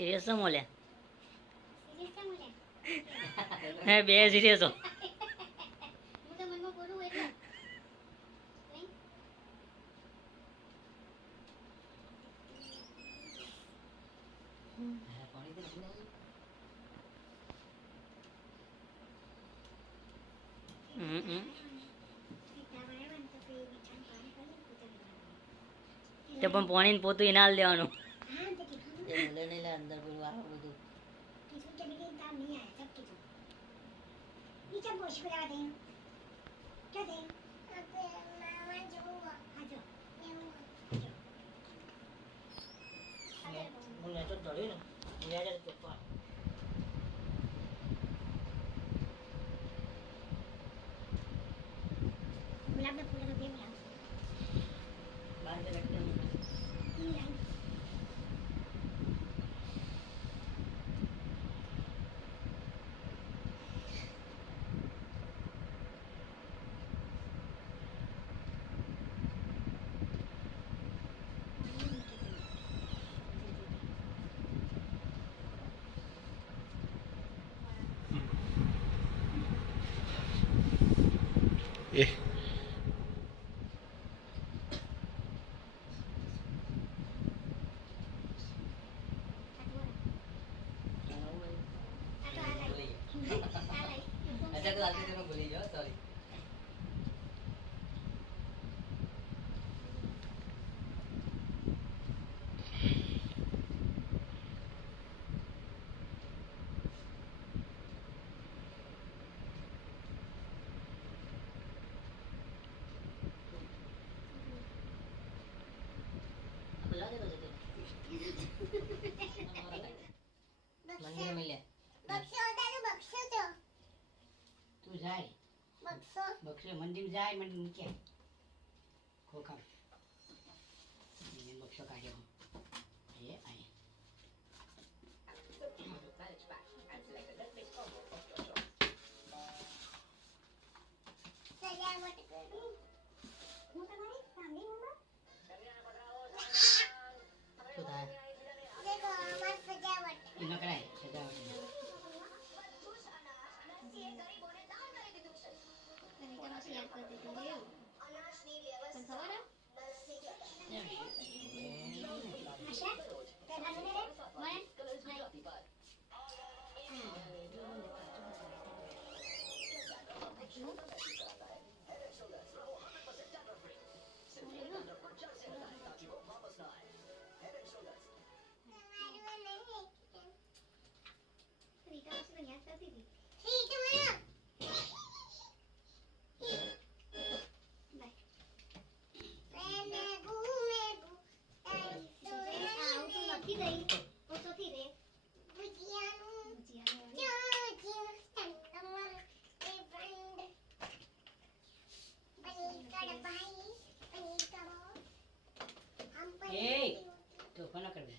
Serious છો Moll serious કેમ બોલે હે બે સિરિયસ છો હું તો મનમાં બોલું એટલે નહીં તે પણ પાણી ને પોતું ઇનાલ દેવાનું હા તો કીધું એ બોલે નહીં લે અંદર પેલું આ બધું કીધું કે બીજી તામ નહીં આયા સબ કીધું નીચે બોશ કરાવા દે ક્યાં દે અબે મામા જોવા હા જો એવું મને તો ધર્યું ને યાર ચોપા ગુલાબના ફૂલનો બે મિલાવ બાંધે એકદમ अच्छा तो आगे मैं भूल गया सॉरी बुला दे बजे मंदिर में ले બક્ષો દાદુ બક્ષો તો तू जाए બક્ષો बक्से मंदिर में जाए मंदिर में क्या खोखा ये बक्सो का जो ये आए સજાવટ કરી હું તમારી સામે મમ્મા तो था દેખો અમાર સજાવટ ये न कराए सजावट તને તો મસ્ત યાદ કરતી હતી પણ ખબર આશા તે ભાનો ને મને રીતા મને યાદ કરતી હતી સી તમારા ए तो कोना कर दे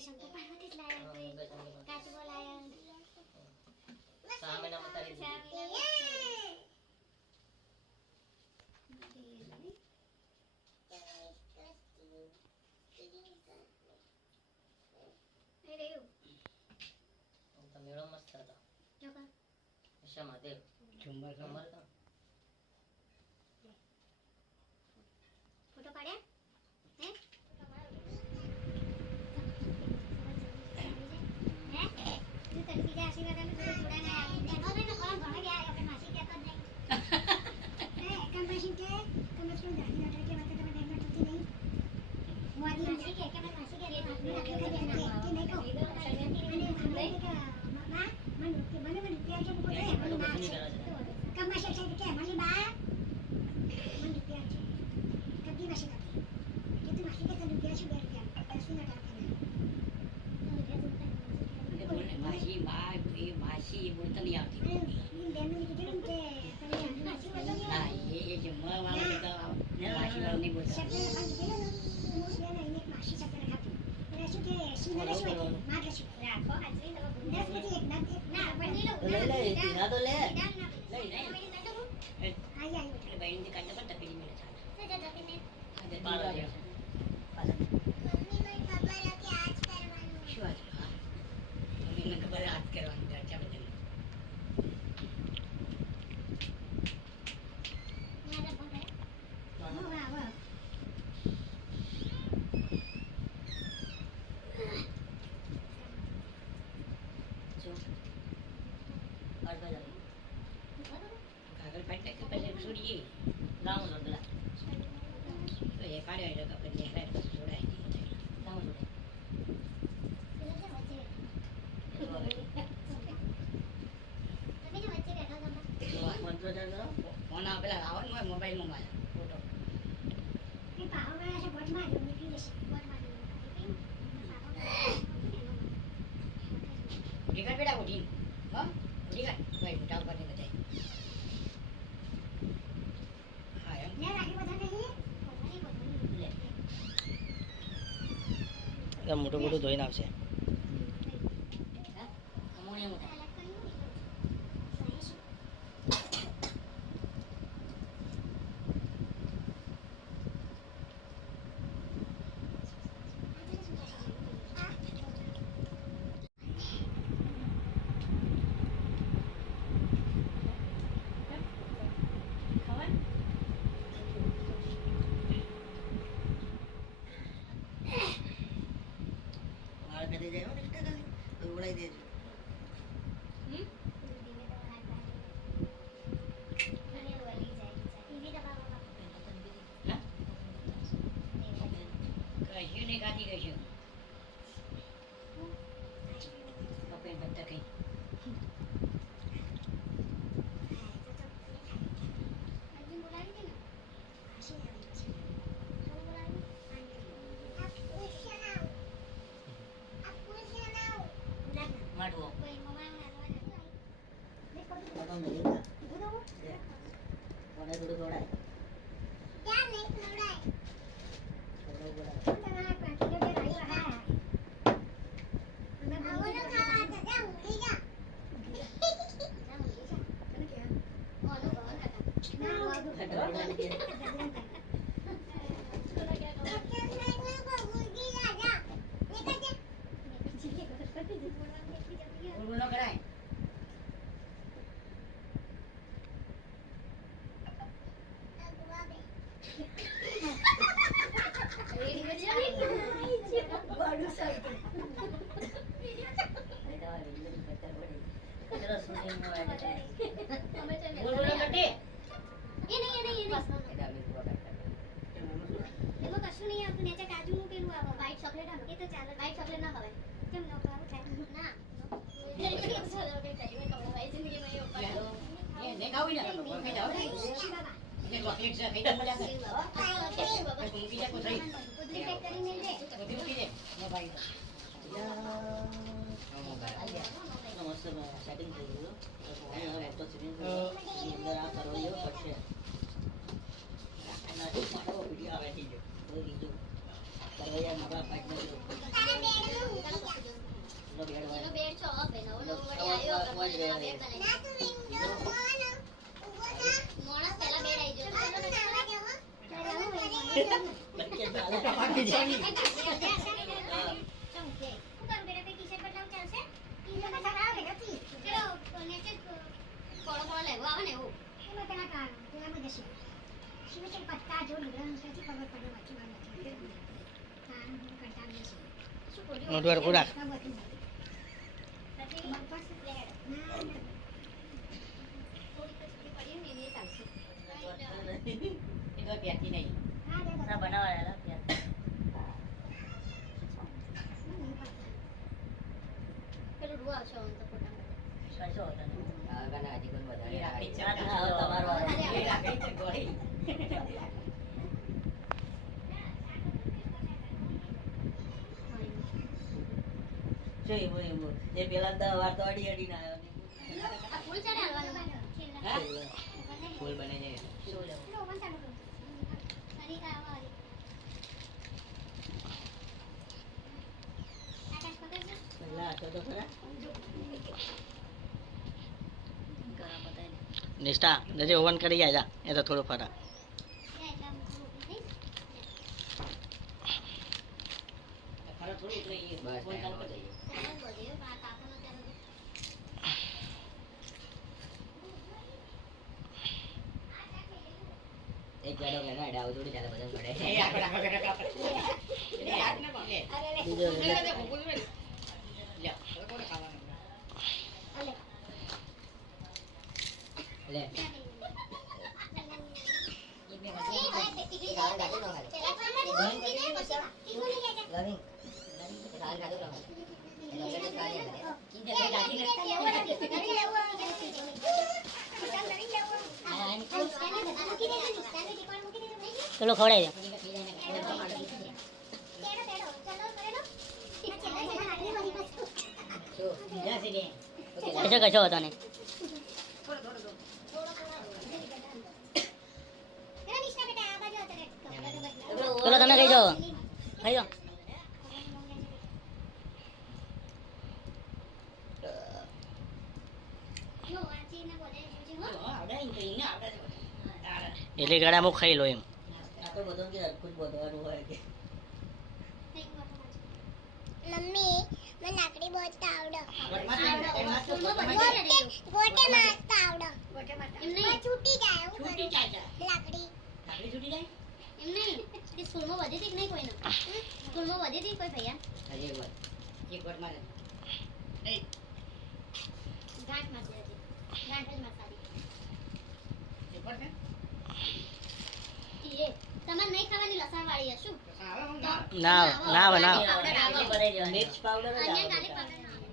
शंकर पार्वती लाया काचबो लाया सामे नाम तारी तो मेरा मस्त था ऐसा माते झुमर झुमर था फोटो पाड्या હે તું તને બીજા આશીર્વાદ આલે તો થોડા ના દેખો ને કોણ ભણે ગયા આપણે માસી કહેતો જ નહીં હે કમરશી કે કમરશી દાદી ના કે વાત તમે દેખના ટૂટી નહીં મોદી માસી કે મેં માસી કે રે માસી કે નહીં કહો અને કે મા મને કે મને પ્યાર છે બોલે મને બા કમરશી છે કે મને બા મને પ્યાર છે કદી માસી કે તું માસી કે તને પ્યાર છે બે રૂપિયા 10 ના भाषी बात ये भाषी बोलता नहीं आती ना ये जम्मा वाला का भाषी वाला नहीं बोलता ना तो ले बहन जी काटना पड़ता पीली मेरे साथ લેવાય પછી જોડાય નહીં થાય. કામ જોડે. પેલો તો વચ્ચે એટલું આવે. તમે જો વચ્ચે બેઠા હતા મંત્રો ચાલ કરો. ફોન આવે પેલા આવવાનું હોય મોબાઈલમાં મારે ફોટો એ પાહો ગયા છે બોટ માર્યો નીકળી જશે બોટ માર્યો ઉઠી કર બેટા ઉઠી હા ઉઠી કર ભાઈ ઉઠાવ કરીને બધાય હા એમ ને રાખી બધા નહીં પોતાની પોતાની લે. એટલે મોટું મોટું ધોઈને આવશે. હા? કમોણી મોટા. અલગ કર્યું સહી વાળ કાઢી જાય હો ને એટલે ખાલી. તો ઉડાઈ દેજો. હા? કશું નહીં ખાતી કશું પપ્પીને પત્તા કઈ માટવો. ફોટો મેલી દે. દે. કોને થોડું દોડાય. થોડું દોડાય. બોલ ન કરાય ચલો શૂટિંગમાં આવી જાય. બોલ બોલ ન કરતી એમાં કશું નહીં આવતું નેચે કાજુનું પેલું આવે વ્હાઈટ ચોકલેટ આવે એ તો ચાલે વ્હાઈટ ચોકલેટ ના ખવાય કેમ ન ખવાય થાય ના એ નહીં ખાવું ને ખાઈ જાઓ એટલે ચોકલેટ છે ખાઈ જાઓ મજા કરે મૂકી દે કોથળી બધું પેક કરી મેલ દે બધું મૂકી દે મોબાઈલ મસ્ત સેટિંગ થઈ ગયું. હવે મોટો સ્ક્રીન છે. એની અંદર આ કરવૈયો પડશે. એના માટે વિડીયો આવે થઈ ગયો. હવે બીજું કરવૈયા નવા પાઇપ નો તારા બેડનું બેડ હોય. એનો બેડ છો હવે નવો નવો વળી આવ્યો આપણે બેડ બનાવી ના તું વિન્ડો મોણસ પહેલા બેડ આવી ગયો બચ્ચે ચાલે. મોઢું હરખું રાખ. એ તો પ્યાતી નહીં ના બનાવાયેલા ત્યાં. પેલું રૂ આવશે આમ તો ફોટા કશો હોતો નહીં. એ રાખડી છે ના, ના, હવે તમારો વારો. એ રાખડી છે ગોળી જો એમ એ પેલા 10 વાર તો અડી અડીને આવ્યો. આ ફૂલ ચાલે હલવાનું હા? ફૂલ બને છે શું લેવું? પહેલા આટો તો ખરા. ઘણા બધા ને. નિષ્ઠા જજે ઓવન કરી જાય જા. એ તો થોડું ફરા. ખરા થોડું ઉતરે એ ફોન ચાલુ કરી દઈએ એક ગાડો કે ના ડાવ જોડી ચાલે બધા પડે. એ આખો રાખો એ હાથ ને બાંધે બીજો લે લે ભૂલ લે લે હવે કોને ખાવાનું લે. એ બે ગાડી રાખી દો હાલે બંધ કરી દે તીખું નહીં લેજે. લવિંગ એ ખાવાનું ખાધું તમે એટલે વગર તો ખાવાની આપણે. ચીંધે ભાઈ ગાડી ને નવી લેવું આ એમ મૂકી દેજો નિષ્ઠાને ટીપાણ મૂકી દેજો નહીં ચલો ખવડાવી દો. ચીંધે પી જાય ને તેડો ચલો કરેલો આ ચેલા હાથની બની બસ શું બીજા છે બે કશો કશો હતો નહીં. એના નિષ્ઠા બેટા આ બાજુ હતો રે ચલો તમે કહી જાઓ ખાઈ જાઓ. જો વાંચીને બોલે જોજે હો આવડે ને કઈ ને આવડે છે એટલે ગળા મુખ ખાઈ લો એમ. આ તો બધું કે હરખું જ બોલવાનું હોય કે મમ્મી મને લાકડી બોલતા આવડે ગોટમાં ગોટે મારતા આવડે એમ નહીં છૂટી જાય હું છૂટી કરું જાય લાકડી લાકડી છૂટી જાય એમ નહીં તે સ્કૂલમાં વધી હતી કે નહીં કોઈને સ્કૂલમાં વધી હતી કોઈ ભૈયા હજી એક ગોટ મારે ગાંઠ મારતી હતી ગાંઠ જ મારતા હતી એક ગોટ છે એ તમારે નહીં ખાવાની લસણ વાળી હશે શું આવે હું ના ના બનાવો. મિર્ચ પાવડર જ અન્ય આવે ગાર્લિક બધા. પાવડર ના આવે.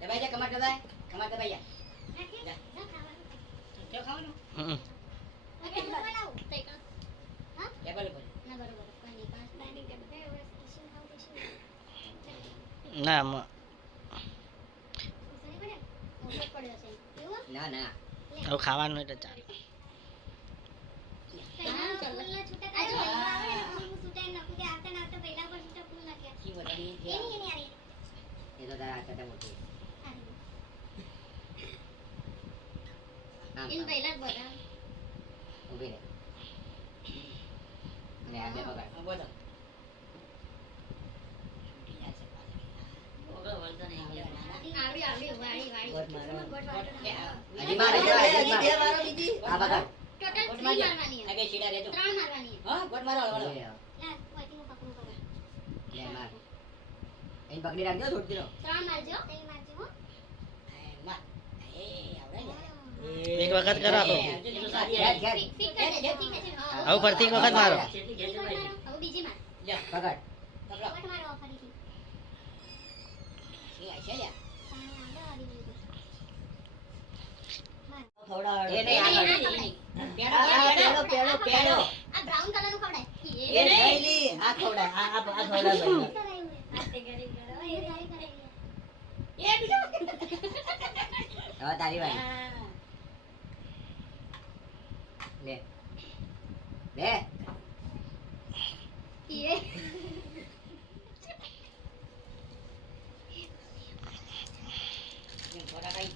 દબાઈ જા કમર દબાઈ જા નાખી? જા. ના ખાવાનું. કેવું ખાવાનું હમ. ઓકે, હું બનાવું. તઈ કર. હા? ટેબલ ઉપર ના, બરોબર. કોઈ નહીં. પાંચ ડાઇનિંગ ટેબલ. એ ઓલા કિચન ખાવું કે શું? ના ખુશી પડે? ઓછો જ પડ્યો છે. એવું? ના ના હવે ખાવાનું એટલે ચાલે. પહેલા ફૂલના છૂટા આ જો પહેલા આવે ને ફૂલ છૂટા નાખું કે આવતા ના આવતા પહેલા પર છૂટા ફૂલ નાખ્યા. કી વધારી એની આરી. એ તો તારા હાથ હતા મોટી આમ ઇન પહેલા જ બધા. ઊભી રહે અને આ બે પકડ બોલો આવડી આવડી વાળી વાળી. ગોટ મારો. ગોટ વાળો ના. હજી મારે જો હજી બે વારો બીજી આ પકડ ટોટલ ગોટ 3 મારજો. મારવાની આ બે સીડા રહેજો 3 મારવાની હા ગોટ મારો હળો લે. લા કોઈથી હું પકડું પડે લે માર એને પકડી રાખજો છોડી દો 3 મારજો 3 મારજો હો માર એ આવડે ને એક વખત કરો આપો. ફિક કરી દેજો ઠીક છે હા હવે ફરતી એક વખત મારો. હવે બીજી માર જા પકડ પકડો કોટ મારો ફરીથી શું આ છે લ્યા ખવડાવવાનું. એ નહીં આગળ પેડો પેડો પેડો પેડો આ બ્રાઉન કલર નું ખવડાય એ નહીં લી. આ ખવડાય. આ ખવડાય ભાઈ. આતે ગરી ગરો એ ગાડી કરાવી એ બીજો હવે તારી વારી લે લે એ થોડા ખાઈ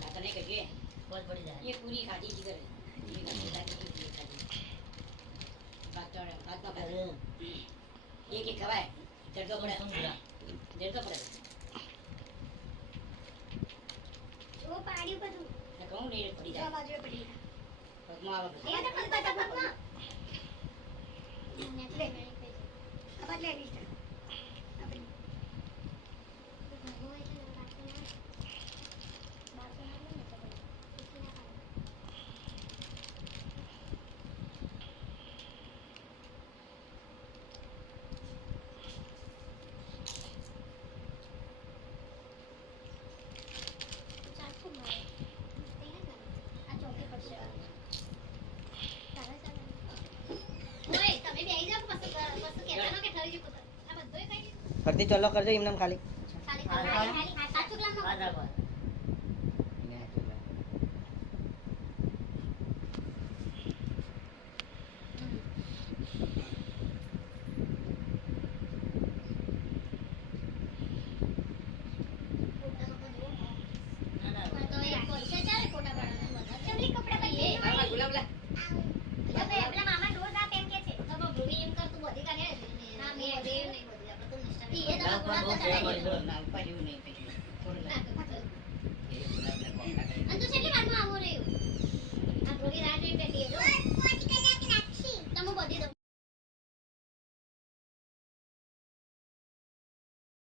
દાંત નહીં કહીએ બસ પડી જાય. ये पूरी खाती जी करे ये खाती खाती बात चढ़े बात ना करे एक एक खवाए डर तो पड़े डर तो पड़े જો પાડ્યું બધું मैं कहूँ नहीं पड़ी જો जाए બાજુએ પડી पद्मा आवा એ તો પકડ પકડ લે અબત લે લીસ્ટ આપણી ભગવો એટલે રાખતો ના બાતો ના લે ને તો પછી ના પાડે ચાખો મારે આ ચોકી પડશે તારા ચાલે ઓય તમે બેહી જાવ પછી કહેતા ન કે ઠરી જકો આ બધુંય ખાઈ ફરતી ચલો કરજો એમને ખાલી. ખાલી ખાલી સાચું ગ્લાસ નો હા,